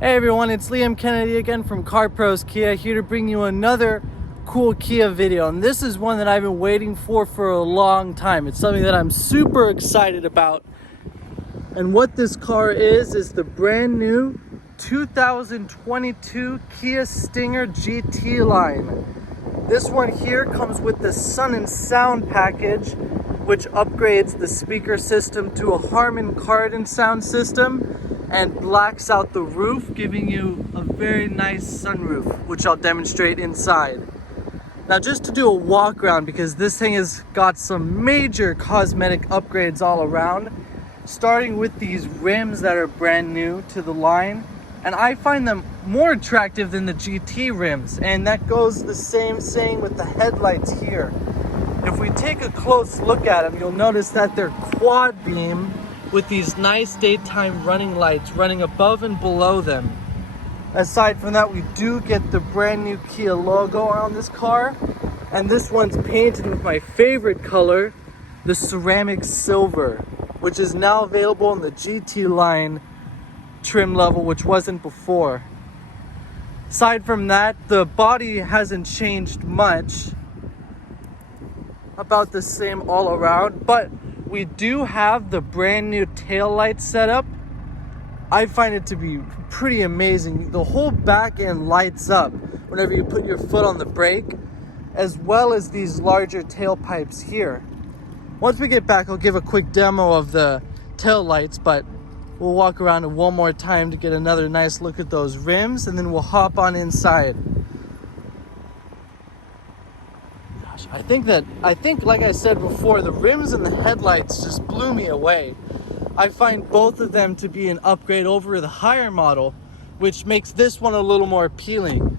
Hey everyone, it's Liam Kennedy again from Car Pros Kia, here to bring you another cool Kia video. And this is one that I've been waiting for a long time. It's something that I'm super excited about. And what this car is the brand new 2022 Kia Stinger GT line. This one here comes with the Sun and Sound package, which upgrades the speaker system to a Harman Kardon sound system and blacks out the roof, giving you a very nice sunroof, which I'll demonstrate inside. Now, just to do a walk around, because this thing has got some major cosmetic upgrades all around, starting with these rims that are brand new to the line, and I find them more attractive than the GT rims, and that goes the same saying with the headlights here. If we take a close look at them, you'll notice that they're quad beam with these nice daytime running lights running above and below them. Aside from that, we do get the brand new Kia logo on this car, and this one's painted with my favorite color, the ceramic silver, which is now available in the GT line trim level, which wasn't before. Aside from that, the body hasn't changed much, about the same all around, but we do have the brand new taillights set up. I find it to be pretty amazing. The whole back end lights up whenever you put your foot on the brake, as well as these larger tailpipes here. Once we get back, I'll give a quick demo of the taillights, but we'll walk around it one more time to get another nice look at those rims, and then we'll hop on inside. I think like I said before, the rims and the headlights just blew me away. I find both of them to be an upgrade over the higher model, which makes this one a little more appealing.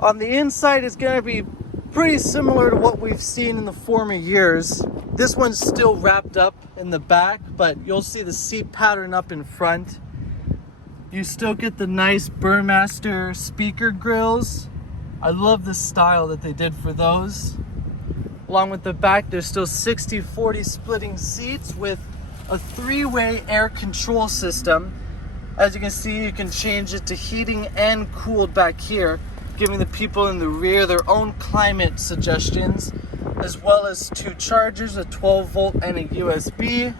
On the inside, it's going to be pretty similar to what we've seen in the former years. This one's still wrapped up in the back, but you'll see the seat pattern up in front. You still get the nice Burmester speaker grills. I love the style that they did for those. Along with the back, there's still 60-40 splitting seats with a 3-way air control system. As you can see, you can change it to heating and cooled back here, giving the people in the rear their own climate suggestions, as well as 2 chargers, a 12-volt and a USB.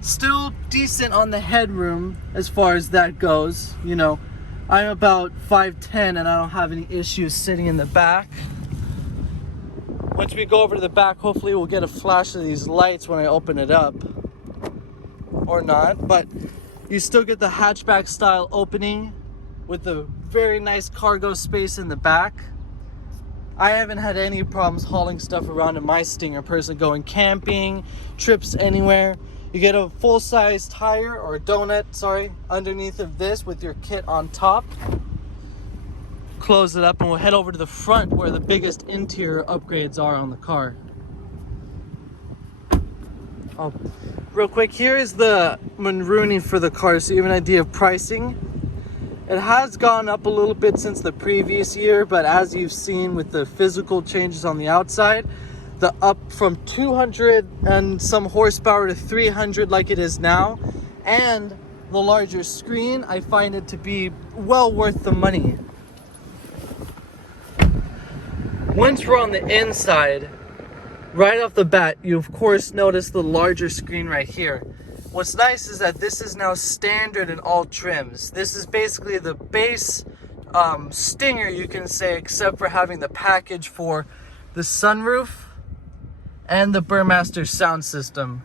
Still decent on the headroom as far as that goes. You know, I'm about 5'10" and I don't have any issues sitting in the back. Once we go over to the back, hopefully we'll get a flash of these lights when I open it up. Or not, but you still get the hatchback style opening with a very nice cargo space in the back. I haven't had any problems hauling stuff around in my Stinger person, going camping, trips anywhere. You get a full-size tire, or donut, underneath of this with your kit on top. Close it up and we'll head over to the front where the biggest interior upgrades are on the car. Oh, real quick, here is the marooning for the car so you have an idea of pricing. It has gone up a little bit since the previous year, but as you've seen with the physical changes on the outside, the up from 200 and some horsepower to 300 like it is now, and the larger screen, I find it to be well worth the money. Once we're on the inside, right off the bat, you of course notice the larger screen right here. What's nice is that this is now standard in all trims. This is basically the base Stinger, you can say, except for having the package for the sunroof and the Burmester sound system.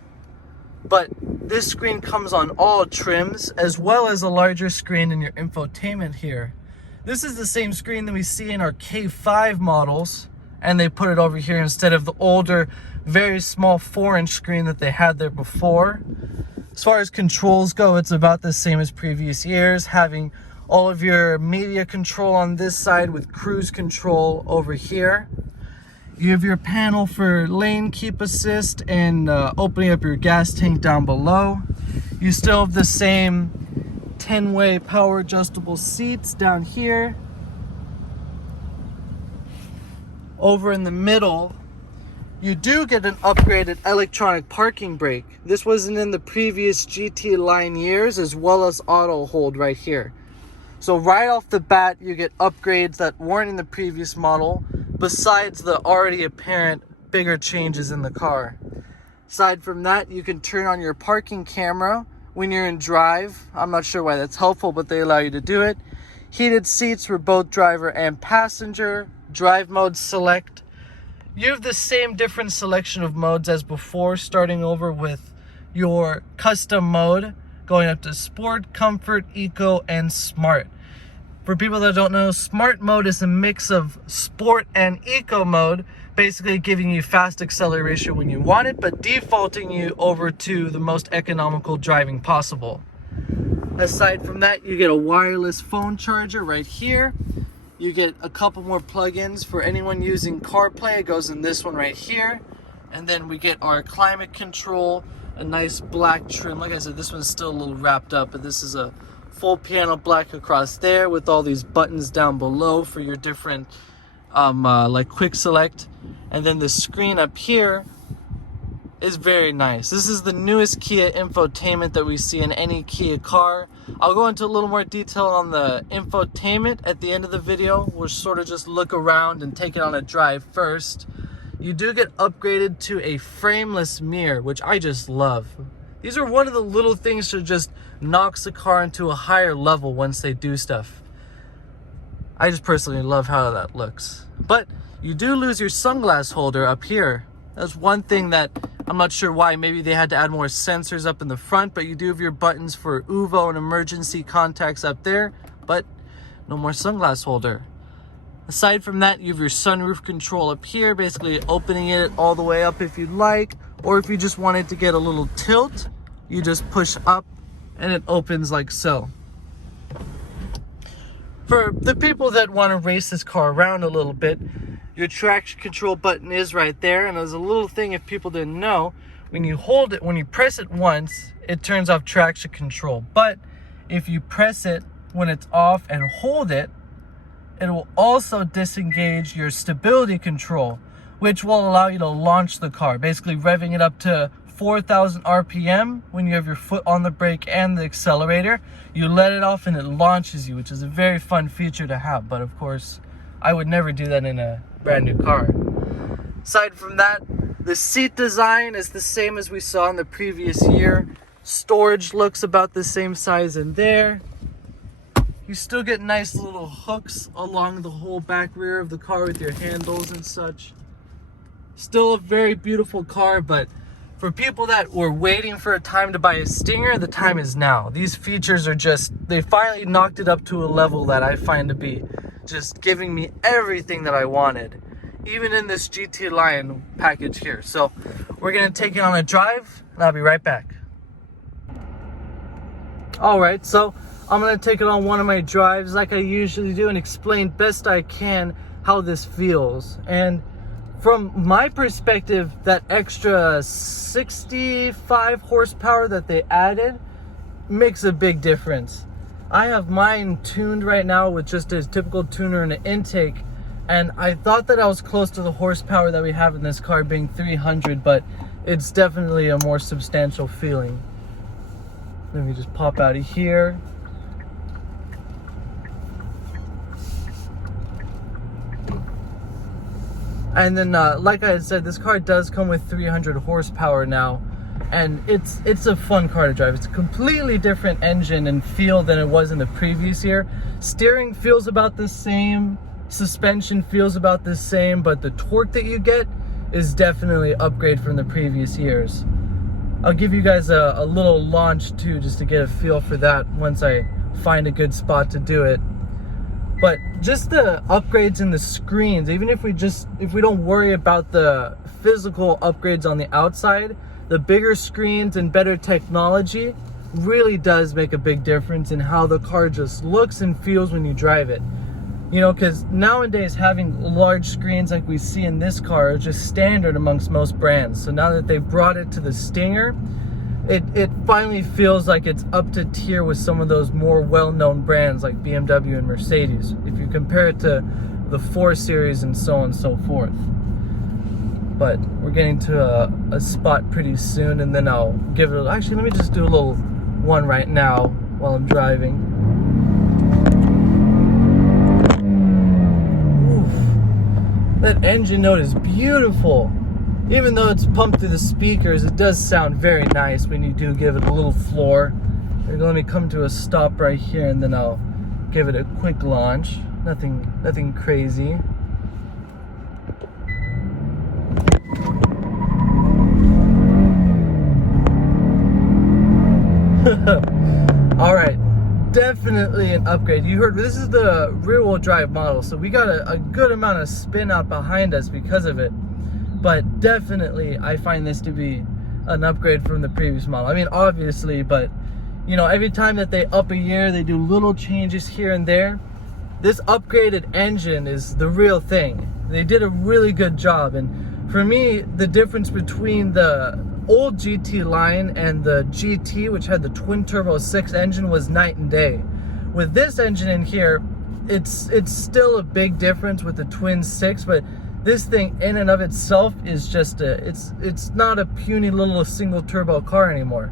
But this screen comes on all trims, as well as a larger screen in your infotainment here. This is the same screen that we see in our K5 models, and they put it over here instead of the older, very small 4-inch screen that they had there before. As far as controls go, it's about the same as previous years, having all of your media control on this side with cruise control over here. You have your panel for lane keep assist and opening up your gas tank down below. You still have the same 10-way power adjustable seats down here. Over in the middle, You do get an upgraded electronic parking brake. This wasn't in the previous GT line years, as well as auto hold right here. So right off the bat, you get upgrades that weren't in the previous model, besides the already apparent bigger changes in the car. Aside from that, you can turn on your parking camera when you're in drive. I'm not sure why that's helpful, but they allow you to do it. Heated seats for both driver and passenger. Drive mode select. You have the same different selection of modes as before, starting over with your custom mode, going up to sport, comfort, eco, and smart. For people that don't know, smart mode is a mix of sport and eco mode, basically giving you fast acceleration when you want it, but defaulting you over to the most economical driving possible. Aside from that, you get a wireless phone charger right here. You get a couple more plugins for anyone using CarPlay. It goes in this one right here. And then we get our climate control, a nice black trim. Like I said, this one's still a little wrapped up, but this is a full piano black across there with all these buttons down below for your different like quick select. And then the screen up here is very nice. This is the newest Kia infotainment that we see in any Kia car. I'll go into a little more detail on the infotainment at the end of the video. We'll sort of just look around and take it on a drive first. You do get upgraded to a frameless mirror, which I just love. These are one of the little things that just knocks the car into a higher level once they do stuff. I just personally love how that looks. But you do lose your sunglass holder up here. That's one thing that I'm not sure why. Maybe they had to add more sensors up in the front, but you do have your buttons for UVO and emergency contacts up there, but no more sunglass holder. Aside from that, you have your sunroof control up here, basically opening it all the way up if you'd like, or if you just wanted to get a little tilt, you just push up and it opens like so. For the people that want to race this car around a little bit, your traction control button is right there, and there's a little thing if people didn't know, when you hold it, when you press it once, it turns off traction control. But if you press it when it's off and hold it, it will also disengage your stability control, which will allow you to launch the car, basically revving it up to 4,000 RPM when you have your foot on the brake and the accelerator. You let it off and it launches you, which is a very fun feature to have, but of course, I would never do that in a brand new car. Aside from that, the seat design is the same as we saw in the previous year. Storage looks about the same size in there. You still get nice little hooks along the whole back rear of the car with your handles and such. Still a very beautiful car, but for people that were waiting for a time to buy a Stinger, the time is now. These features are just, they finally knocked it up to a level that I find to be just giving me everything that I wanted, even in this GT line package here. So we're gonna take it on a drive and I'll be right back. All right, so I'm gonna take it on one of my drives like I usually do and explain best I can how this feels. And from my perspective, that extra 65 horsepower that they added makes a big difference. I have mine tuned right now with just a typical tuner and an intake, and I thought that I was close to the horsepower that we have in this car being 300, but it's definitely a more substantial feeling. Let me just pop out of here. And then, like I had said, this car does come with 300 horsepower now, and it's a fun car to drive. It's a completely different engine and feel than it was in the previous year. Steering feels about the same, suspension feels about the same, but the torque that you get is definitely an upgrade from the previous years. I'll give you guys a little launch too, just to get a feel for that once I find a good spot to do it. But just the upgrades in the screens, even if we don't worry about the physical upgrades on the outside, the bigger screens and better technology really does make a big difference in how the car just looks and feels when you drive it. You know, because nowadays having large screens like we see in this car is just standard amongst most brands. So now that they've brought it to the Stinger, it finally feels like it's up to tier with some of those more well-known brands like BMW and Mercedes, if you compare it to the 4 Series and so on and so forth. But we're We're getting to a spot pretty soon, and then I'll give it actually, let me just do a little one right now while I'm driving. Oof. That engine note is beautiful. Even though it's pumped through the speakers, it does sound very nice when you do give it a little floor. Let me come to a stop right here, and then I'll give it a quick launch. Nothing crazy. All right, definitely an upgrade. You heard this is the rear-wheel drive model, so we got a good amount of spin out behind us because of it. But definitely, I find this to be an upgrade from the previous model. I mean, obviously, but you know, every time that they up a year, they do little changes here and there. This upgraded engine is the real thing. They did a really good job. And for me, the difference between the old GT line and the GT, which had the twin turbo 6 engine, was night and day. With this engine in here, it's still a big difference with the twin 6, but this thing in and of itself is just it's not a puny little single turbo car anymore.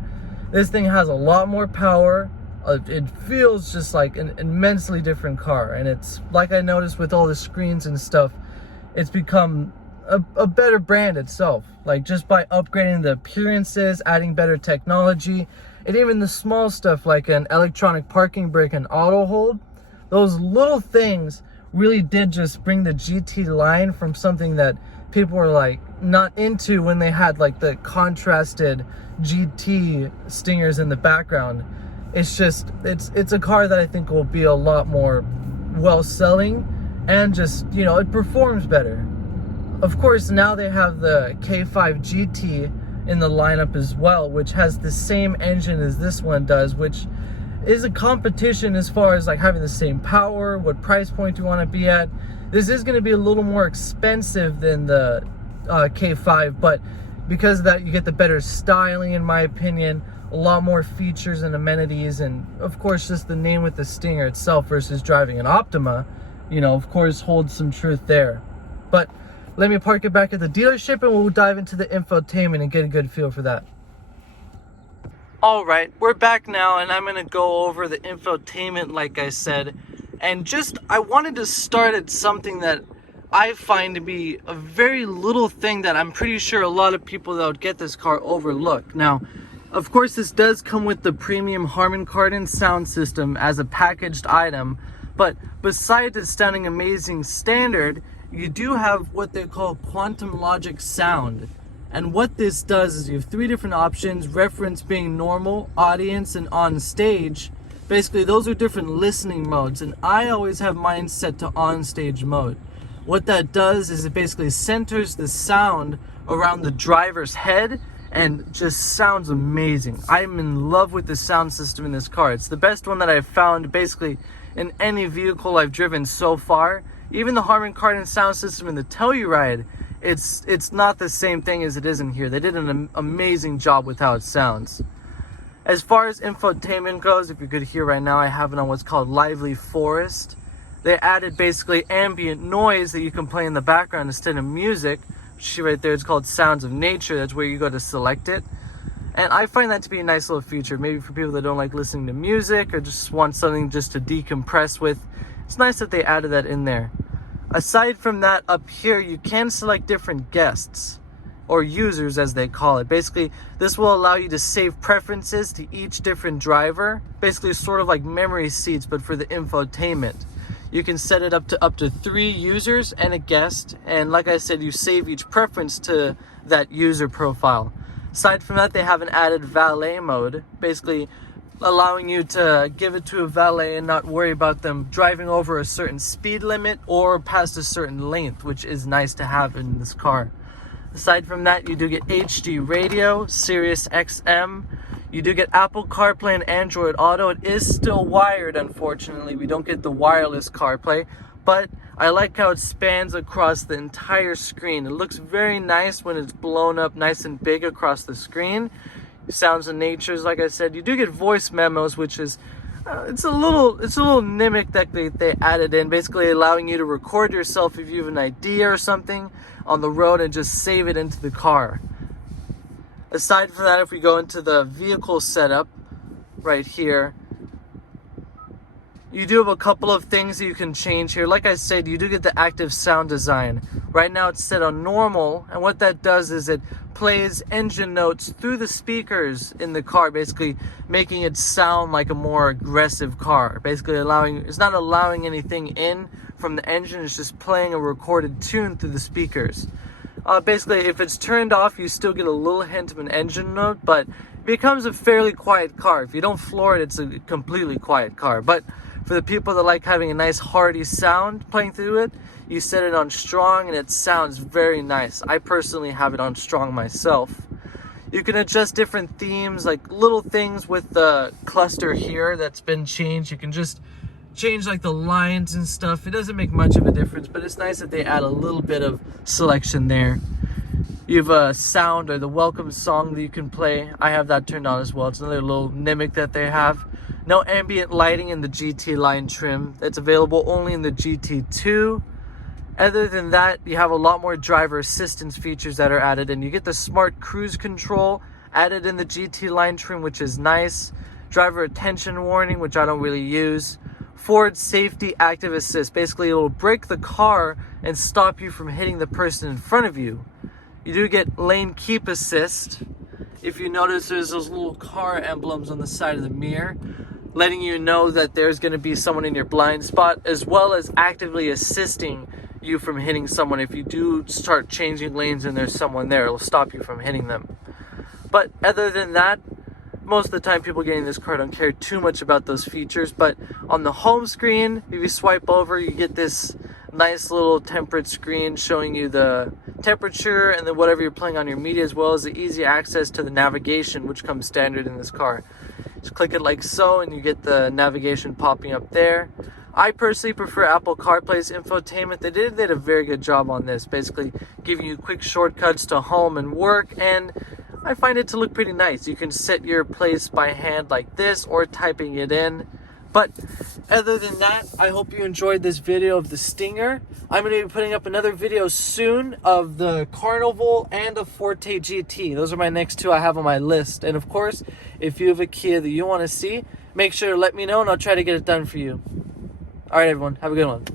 This thing has a lot more power. It feels just like an immensely different car, and it's like I noticed with all the screens and stuff, it's become a better brand itself. Like just by upgrading the appearances, adding better technology, and even the small stuff like an electronic parking brake and auto hold, those little things really did just bring the GT line from something that people were like not into when they had like the contrasted GT stingers in the background. It's just it's a car that I think will be a lot more well selling, and just, you know, it performs better. Of course, now they have the K5 GT in the lineup as well, which has the same engine as this one does, which is a competition as far as like having the same power, what price point you want to be at. This is going to be a little more expensive than the K5, but because of that, you get the better styling, in my opinion, a lot more features and amenities, and of course just the name with the Stinger itself versus driving an Optima, you know, of course holds some truth there. But let me park it back at the dealership and we'll dive into the infotainment and get a good feel for that. All right, we're back now, and I'm going to go over the infotainment like I said. And just, I wanted to start at something that I find to be a very little thing that I'm pretty sure a lot of people that would get this car overlook. Now, of course, this does come with the premium Harman Kardon sound system as a packaged item, but besides its sounding amazing standard, you do have what they call quantum logic sound. And what this does is you have 3 different options: reference being normal, audience, and on stage. Basically, those are different listening modes, and I always have mine set to on stage mode. What that does is it basically centers the sound around the driver's head and just sounds amazing. I'm in love with the sound system in this car. It's the best one that I've found basically in any vehicle I've driven so far. Even the Harman Kardon sound system in the Telluride, it's not the same thing as it is in here. They did an amazing job with how it sounds. As far as infotainment goes, if you could hear right now, I have it on what's called Lively Forest. They added basically ambient noise that you can play in the background instead of music. See right there, it's called Sounds of Nature. That's where you go to select it. And I find that to be a nice little feature, maybe for people that don't like listening to music or just want something just to decompress with. It's nice that they added that in there. Aside from that, up here, you can select different guests, or users as they call it. Basically, this will allow you to save preferences to each different driver. Basically, sort of like memory seats, but for the infotainment. You can set it up to 3 users and a guest, and like I said, you save each preference to that user profile. Aside from that, they have an added valet mode, basically allowing you to give it to a valet and not worry about them driving over a certain speed limit or past a certain length, which is nice to have in this car. Aside from that, you do get HD radio, Sirius XM. You do get Apple CarPlay and Android Auto. It is still wired, unfortunately. We don't get the wireless CarPlay, but I like how it spans across the entire screen. It looks very nice when it's blown up nice and big across the screen. Sounds of Nature, like I said. You do get voice memos, which is it's a little gimmick that they added in, basically allowing you to record yourself if you have an idea or something on the road and just save it into the car. Aside from that, if we go into the vehicle setup right here, you do have a couple of things that you can change here. Like I said, you do get the active sound design. Right now it's set on normal, and what that does is it plays engine notes through the speakers in the car, basically making it sound like a more aggressive car. Basically it's not allowing anything in from the engine, it's just playing a recorded tune through the speakers. Basically, if it's turned off, you still get a little hint of an engine note, but it becomes a fairly quiet car. If you don't floor it, it's a completely quiet car. But for the people that like having a nice hearty sound playing through it, you set it on strong and it sounds very nice. I personally have it on strong myself. You can adjust different themes, like little things with the cluster here that's been changed. You can just change like the lines and stuff. It doesn't make much of a difference, but it's nice that they add a little bit of selection there. You have a sound or the welcome song that you can play. I have that turned on as well. It's another little gimmick that they have. No ambient lighting in the GT line trim. That's available only in the GT2. Other than that, you have a lot more driver assistance features that are added, and you get the smart cruise control added in the GT line trim, which is nice. Driver attention warning, which I don't really use. Forward safety active assist. Basically, it will brake the car and stop you from hitting the person in front of you. You do get lane keep assist. If you notice, there's those little car emblems on the side of the mirror, letting you know that there's going to be someone in your blind spot, as well as actively assisting you from hitting someone. If you do start changing lanes and there's someone there, it'll stop you from hitting them. But other than that, most of the time people getting this car don't care too much about those features. But on the home screen, if you swipe over, you get this nice little temperate screen showing you the temperature and then whatever you're playing on your media, as well as the easy access to the navigation, which comes standard in this car. Just click it like so and you get the navigation popping up there. I personally prefer Apple CarPlay's infotainment. They did a very good job on this, basically giving you quick shortcuts to home and work, and I find it to look pretty nice. You can set your place by hand like this or typing it in. But other than that, I hope you enjoyed this video of the Stinger. I'm going to be putting up another video soon of the Carnival and a Forte GT. Those are my next two I have on my list. And of course, if you have a Kia that you want to see, make sure to let me know and I'll try to get it done for you. All right, everyone. Have a good one.